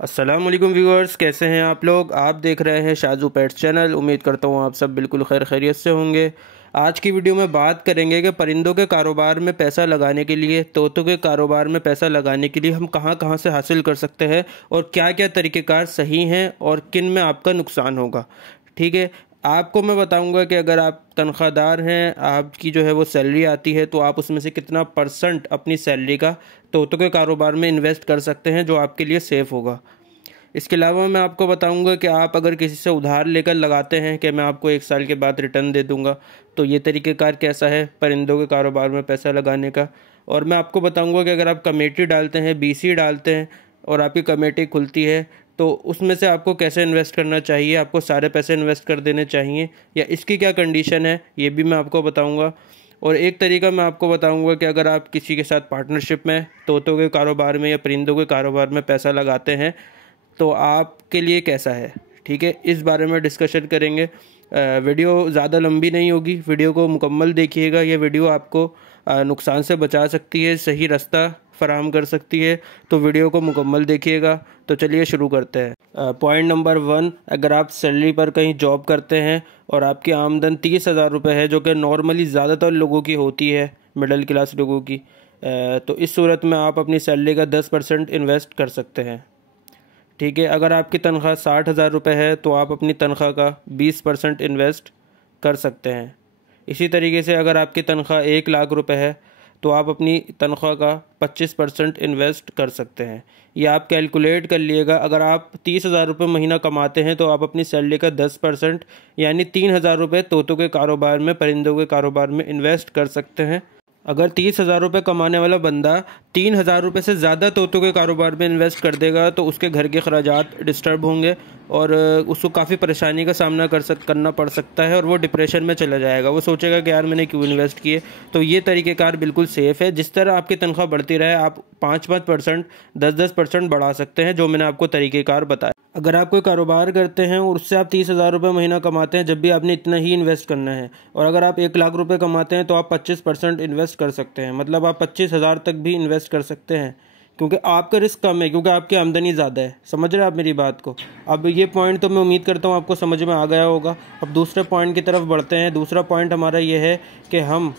अस्सलामुअलैकुम व्यूअर्स, कैसे हैं आप लोग। आप देख रहे हैं शाजू पेट्स चैनल। उम्मीद करता हूँ आप सब बिल्कुल खैर खैरियत से होंगे। आज की वीडियो में बात करेंगे कि परिंदों के कारोबार में पैसा लगाने के लिए, तोतों के कारोबार में पैसा लगाने के लिए हम कहां कहां से हासिल कर सकते हैं और क्या क्या तरीक़ेकार सही हैं और किन में आपका नुकसान होगा। ठीक है, आपको मैं बताऊंगा कि अगर आप तनख्वाहदार हैं, आपकी जो है वो सैलरी आती है, तो आप उसमें से कितना % अपनी सैलरी का तोतों के कारोबार में इन्वेस्ट कर सकते हैं जो आपके लिए सेफ़ होगा। इसके अलावा मैं आपको बताऊंगा कि आप अगर किसी से उधार लेकर लगाते हैं कि मैं आपको 1 साल के बाद रिटर्न दे दूंगा, तो ये तरीक़ेकार कैसा है परिंदों के कारोबार में पैसा लगाने का। और मैं आपको बताऊंगा कि अगर आप कमेटी डालते हैं, बीसी डालते हैं और आपकी कमेटी खुलती है, तो उसमें से आपको कैसे इन्वेस्ट करना चाहिए, आपको सारे पैसे इन्वेस्ट कर देने चाहिए या इसकी क्या कंडीशन है, ये भी मैं आपको बताऊँगा। और एक तरीका मैं आपको बताऊंगा कि अगर आप किसी के साथ पार्टनरशिप में तोतों के कारोबार में या परिंदों के कारोबार में पैसा लगाते हैं तो आपके लिए कैसा है। ठीक है, इस बारे में डिस्कशन करेंगे। वीडियो ज़्यादा लंबी नहीं होगी, वीडियो को मुकम्मल देखिएगा। ये वीडियो आपको नुकसान से बचा सकती है, सही रास्ता फराहम कर सकती है, तो वीडियो को मुकम्मल देखिएगा। तो चलिए शुरू करते हैं। पॉइंट नंबर 1, अगर आप सैलरी पर कहीं जॉब करते हैं और आपकी आमदन 30,000 रुपये है, जो कि नॉर्मली ज़्यादातर लोगों की होती है, मिडिल क्लास लोगों की, तो इस सूरत में आप अपनी सैलरी का 10% इन्वेस्ट कर सकते हैं। ठीक है, अगर आपकी तनख्वाह 60,000 रुपये है तो आप अपनी तनख्वाह का 20% इन्वेस्ट कर सकते हैं। इसी तरीके से अगर आपकी तनख्वाह 1 लाख रुपये है तो आप अपनी तनख्वाह का 25% इन्वेस्ट कर सकते हैं। या आप कैलकुलेट कर लिएगा, अगर आप 30,000 रुपये महीना कमाते हैं तो आप अपनी सैलरी का 10% यानी 3,000 रुपये तोतों के कारोबार में, परिंदों के कारोबार में इन्वेस्ट कर सकते हैं। अगर 30,000 रुपये कमाने वाला बंदा 3,000 रुपये से ज़्यादा तोतों के कारोबार में इन्वेस्ट कर देगा तो उसके घर के खर्चात डिस्टर्ब होंगे और उसको काफ़ी परेशानी का सामना करना पड़ सकता है और वो डिप्रेशन में चला जाएगा। वो सोचेगा कि यार मैंने क्यों इन्वेस्ट किए। तो ये तरीक़ेकार बिल्कुल सेफ़ है। जिस तरह आपकी तनख्वाह बढ़ती रहे, आप 5% 10% बढ़ा सकते हैं, जो मैंने आपको तरीक़ेकार बताया। अगर आप कोई कारोबार करते हैं और उससे आप 30,000 रुपये महीना कमाते हैं, जब भी आपने इतना ही इन्वेस्ट करना है। और अगर आप 1 लाख रुपये कमाते हैं तो आप 25% इन्वेस्ट कर सकते हैं, मतलब आप 25,000 तक भी इन्वेस्ट कर सकते हैं, क्योंकि आपका रिस्क कम है, क्योंकि आपकी आमदनी ज़्यादा है। समझ रहे हैं आप मेरी बात को। अब ये पॉइंट तो मैं उम्मीद करता हूँ आपको समझ में आ गया होगा। अब दूसरे पॉइंट की तरफ बढ़ते हैं। दूसरा पॉइंट हमारा ये है कि हम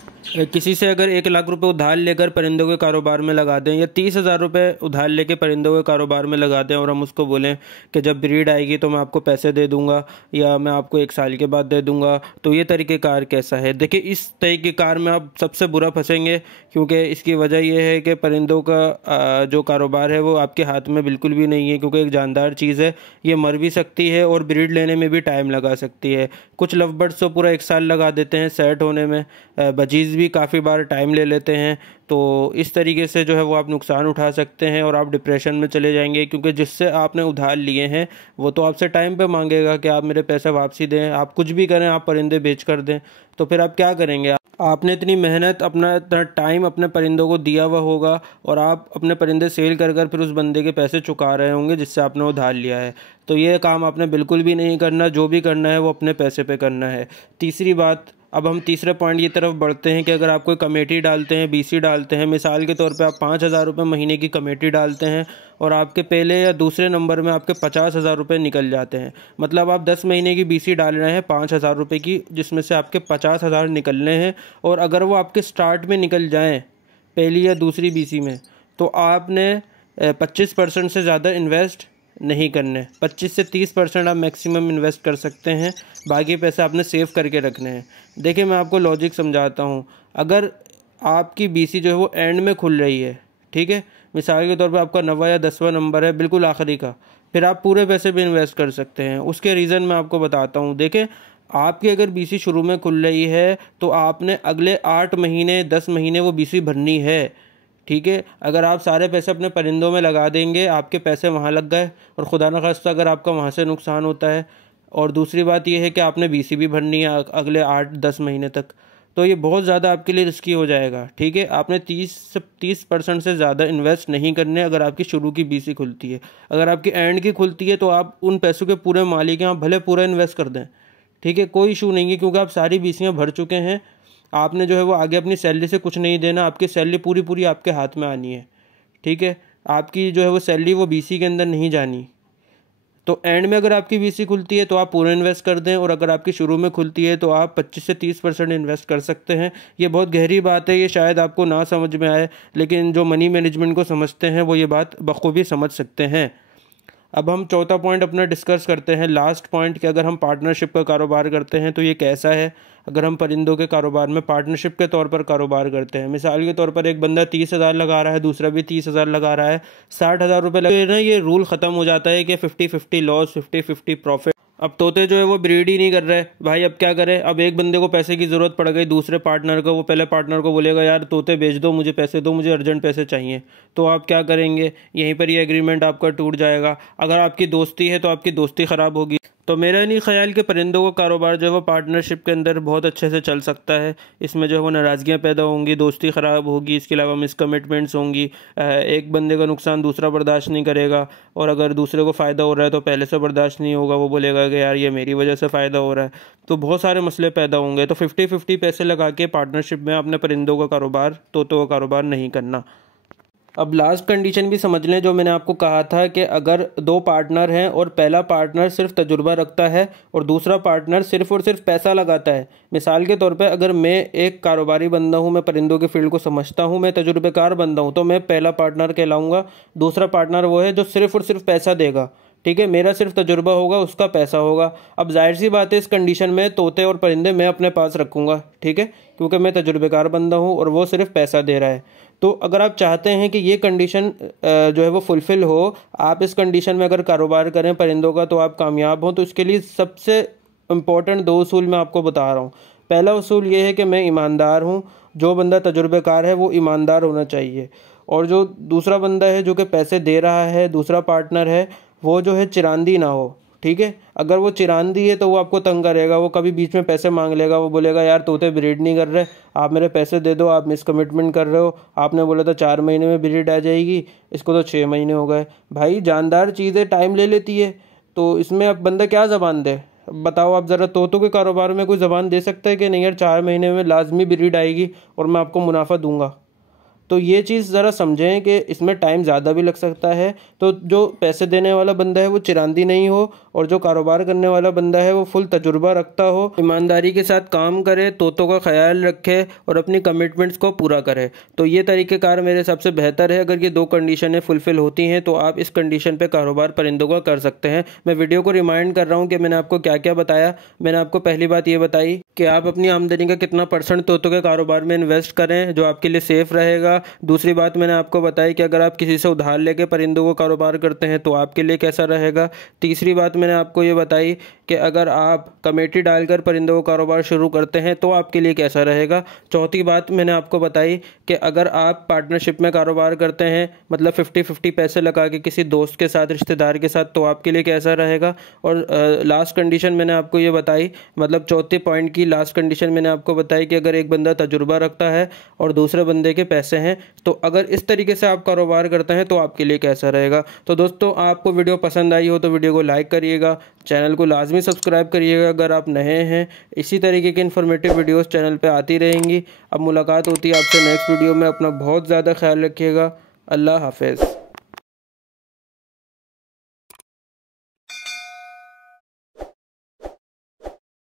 किसी से अगर 1 लाख रुपये उधार लेकर परिंदों के कारोबार में लगा दें या 30,000 रुपये उधार लेकर परिंदों के कारोबार में लगा दें और हम उसको बोलें कि जब ब्रीड आएगी तो मैं आपको पैसे दे दूंगा या मैं आपको 1 साल के बाद दे दूंगा, तो ये तरीक़ेकार कैसा है। देखिए, इस तरीक़ेकार में आप सबसे बुरा फंसेंगे, क्योंकि इसकी वजह यह है कि परिंदों का जो कारोबार है वो आपके हाथ में बिल्कुल भी नहीं है, क्योंकि एक जानदार चीज़ है। ये मर भी सकती है और ब्रीड लेने में भी टाइम लगा सकती है। कुछ लव बर्ड्स तो पूरा 1 साल लगा देते हैं सेट होने में, बजीज़ भी काफ़ी बार टाइम ले लेते हैं। तो इस तरीके से जो है वो आप नुकसान उठा सकते हैं और आप डिप्रेशन में चले जाएंगे, क्योंकि जिससे आपने उधार लिए हैं वो तो आपसे टाइम पे मांगेगा कि आप मेरे पैसे वापसी दें। आप कुछ भी करें, आप परिंदे बेच कर दें, तो फिर आप क्या करेंगे। आपने इतनी मेहनत, अपना इतना टाइम अपने परिंदों को दिया हुआ होगा और आप अपने परिंदे सेल कर कर फिर उस बंदे के पैसे चुका रहे होंगे जिससे आपने उधार लिया है। तो ये काम आपने बिल्कुल भी नहीं करना। जो भी करना है वो अपने पैसे पे करना है। तीसरी बात, अब हम तीसरे पॉइंट की तरफ बढ़ते हैं कि अगर आप कोई कमेटी डालते हैं, बीसी डालते हैं, मिसाल के तौर पे आप 5,000 रुपये महीने की कमेटी डालते हैं और आपके पहले या दूसरे नंबर में आपके 50,000 रुपये निकल जाते हैं, मतलब आप 10 महीने की बीसी डाल रहे हैं 5,000 रुपये की, जिसमें से आपके 50,000 निकलने हैं। और अगर वो आपके स्टार्ट में निकल जाएँ, पहली या दूसरी बीसी में, तो आपने 25% से ज़्यादा इन्वेस्ट नहीं करने। 25 से 30% आप मैक्सिमम इन्वेस्ट कर सकते हैं, बाकी पैसे आपने सेव करके रखने हैं। देखिए, मैं आपको लॉजिक समझाता हूँ। अगर आपकी बीसी जो है वो एंड में खुल रही है, ठीक है, मिसाल के तौर पे आपका 9वां या 10वां नंबर है, बिल्कुल आखिरी का, फिर आप पूरे पैसे भी इन्वेस्ट कर सकते हैं। उसके रीज़न मैं आपको बताता हूँ। देखें, आपकी अगर बीसी शुरू में खुल रही है तो आपने अगले 8 महीने 10 महीने वो बीसी भरनी है। ठीक है, अगर आप सारे पैसे अपने परिंदों में लगा देंगे, आपके पैसे वहाँ लग गए और खुदा न खास्ता अगर आपका वहाँ से नुकसान होता है। और दूसरी बात यह है कि आपने बीसी भी भरनी है अगले 8-10 महीने तक, तो ये बहुत ज़्यादा आपके लिए रिस्की हो जाएगा। ठीक है, आपने 30% से ज़्यादा इन्वेस्ट नहीं करने अगर आपकी शुरू की बीसी खुलती है। अगर आपकी एंड की खुलती है तो आप उन पैसों के पूरे मालिक हैं, आप भले पूरा इन्वेस्ट कर दें, ठीक है, कोई इशू नहीं है, क्योंकि आप सारी बीसियाँ भर चुके हैं। आपने जो है वो आगे अपनी सैलरी से कुछ नहीं देना, आपकी सैलरी पूरी पूरी आपके हाथ में आनी है। ठीक है, आपकी जो है वो सैलरी वो बीसी के अंदर नहीं जानी। तो एंड में अगर आपकी बीसी खुलती है तो आप पूरा इन्वेस्ट कर दें, और अगर आपकी शुरू में खुलती है तो आप 25 से 30% इन्वेस्ट कर सकते हैं। ये बहुत गहरी बात है, ये शायद आपको ना समझ में आए, लेकिन जो मनी मैनेजमेंट को समझते हैं वो ये बात बखूबी समझ सकते हैं। अब हम चौथा पॉइंट अपना डिस्कस करते हैं, लास्ट पॉइंट, कि अगर हम पार्टनरशिप का कारोबार करते हैं तो ये कैसा है। अगर हम परिंदों के कारोबार में पार्टनरशिप के तौर पर कारोबार करते हैं, मिसाल के तौर पर एक बंदा 30,000 लगा रहा है, दूसरा भी 30,000 लगा रहा है, 60,000 रुपये लगे ना, ये रूल ख़त्म हो जाता है कि 50-50 लॉस, 50-50 प्रॉफिट। अब तोते जो है वो ब्रीड ही नहीं कर रहे भाई, अब क्या करें। अब एक बंदे को पैसे की ज़रूरत पड़ गई दूसरे पार्टनर को, वो पहले पार्टनर को बोलेगा यार तोते बेच दो, मुझे पैसे दो, मुझे अर्जेंट पैसे चाहिए। तो आप क्या करेंगे, यहीं पर ये एग्रीमेंट आपका टूट जाएगा। अगर आपकी दोस्ती है तो आपकी दोस्ती ख़राब होगी। तो मेरा नहीं ख्याल कि परिंदों का कारोबार जो है वो पार्टनरशिप के अंदर बहुत अच्छे से चल सकता है। इसमें जो है वो नाराज़गियाँ पैदा होंगी, दोस्ती ख़राब होगी, इसके अलावा मिसकमिटमेंट्स होंगी, एक बंदे का नुकसान दूसरा बर्दाश्त नहीं करेगा, और अगर दूसरे को फ़ायदा हो रहा है तो पहले से बर्दाश्त नहीं होगा, वो बोलेगा कि यार ये मेरी वजह से फ़ायदा हो रहा है। तो बहुत सारे मसले पैदा होंगे। तो 50-50 पैसे लगा के पार्टनरशिप में अपने परिंदों का कारोबार, तोतों का कारोबार नहीं करना। अब लास्ट कंडीशन भी समझ लें, जो मैंने आपको कहा था कि अगर दो पार्टनर हैं और पहला पार्टनर सिर्फ तजुर्बा रखता है और दूसरा पार्टनर सिर्फ और सिर्फ पैसा लगाता है। मिसाल के तौर पे अगर मैं एक कारोबारी बंदा हूं, मैं परिंदों के फील्ड को समझता हूं, मैं तजुर्बेकार बंदा हूं, तो मैं पहला पार्टनर कहलाऊंगा। दूसरा पार्टनर वो है जो सिर्फ और सिर्फ पैसा देगा, ठीक है, मेरा सिर्फ तजुर्बा होगा, उसका पैसा होगा। अब जाहिर सी बात है, इस कंडीशन में तोते और परिंदे मैं अपने पास रखूंगा, ठीक है, क्योंकि मैं तजुर्बेकार बंदा हूं और वो सिर्फ पैसा दे रहा है। तो अगर आप चाहते हैं कि ये कंडीशन जो है वो फुलफ़िल हो, आप इस कंडीशन में अगर कारोबार करें परिंदों का, तो आप कामयाब हों, तो इसके लिए सबसे इम्पोर्टेंट 2 उसूल मैं आपको बता रहा हूँ। पहला उसूल ये है कि मैं ईमानदार हूँ, जो बंदा तजुर्बेकार है वो ईमानदार होना चाहिए, और जो दूसरा बंदा है जो कि पैसे दे रहा है, दूसरा पार्टनर है, वो जो है चिरांदी ना हो, ठीक है। अगर वो चिरांदी है तो वो आपको तंग करेगा, वो कभी बीच में पैसे मांग लेगा, वो बोलेगा यार तोते ब्रीड नहीं कर रहे, आप मेरे पैसे दे दो, आप मिसकमिटमेंट कर रहे हो, आपने बोला था 4 महीने में ब्रीड आ जाएगी, इसको तो 6 महीने हो गए। भाई जानदार चीज़ें टाइम ले लेती है, तो इसमें अब बंदा क्या ज़बान दे, बताओ आप ज़रा। तोतों के कारोबार में कोई ज़बान दे सकता है कि नहीं यार 4 महीने में लाजमी ब्रीड आएगी और मैं आपको मुनाफा दूंगा। तो ये चीज़ ज़रा समझें कि इसमें टाइम ज़्यादा भी लग सकता है। तो जो पैसे देने वाला बंदा है वो चिरांदी नहीं हो, और जो कारोबार करने वाला बंदा है वो फुल तजुर्बा रखता हो, ईमानदारी के साथ काम करे, तोतों का ख्याल रखे और अपनी कमिटमेंट्स को पूरा करे। तो ये तरीक़ेकार मेरे हिसाब से बेहतर है। अगर ये 2 कंडीशनें फुलफ़िल होती हैं तो आप इस कंडीशन पर कारोबार परिंदों का कर सकते हैं। मैं वीडियो को रिमाइंड कर रहा हूँ कि मैंने आपको क्या क्या बताया। मैंने आपको पहली बात ये बताई कि आप अपनी आमदनी का कितना % तोतों के कारोबार में इन्वेस्ट करें, जो आपके लिए सेफ़ रहेगा। दूसरी बात मैंने आपको बताई कि अगर आप किसी से उधार लेके परिंदों को कारोबार करते हैं तो आपके लिए कैसा रहेगा। तीसरी बात मैंने आपको ये बताई कि अगर आप कमेटी डालकर परिंदों को कारोबार शुरू करते हैं तो आपके लिए कैसा रहेगा। चौथी बात मैंने आपको बताई कि अगर आप पार्टनरशिप में कारोबार करते हैं, मतलब 50-50 पैसे लगा के किसी दोस्त के साथ, रिश्तेदार के साथ, तो आपके लिए कैसा रहेगा। और लास्ट कंडीशन मैंने आपको ये बताई, मतलब चौथे पॉइंट की लास्ट कंडीशन मैंने आपको बताई कि अगर एक बंदा तजुर्बा रखता है और दूसरे बंदे के पैसे हैं, तो अगर इस तरीके से आप कारोबार करते हैं तो आपके लिए कैसा रहेगा। तो दोस्तों, आपको वीडियो पसंद आई हो तो वीडियो को लाइक करिएगा, चैनल को लाजमी सब्सक्राइब करिएगा अगर आप नए हैं। इसी तरीके की इन्फॉर्मेटिव वीडियोस चैनल पे आती रहेंगी। अब मुलाकात होती है आपसे नेक्स्ट वीडियो में। अपना बहुत ज़्यादा ख्याल रखिएगा। अल्लाह हाफ़िज़।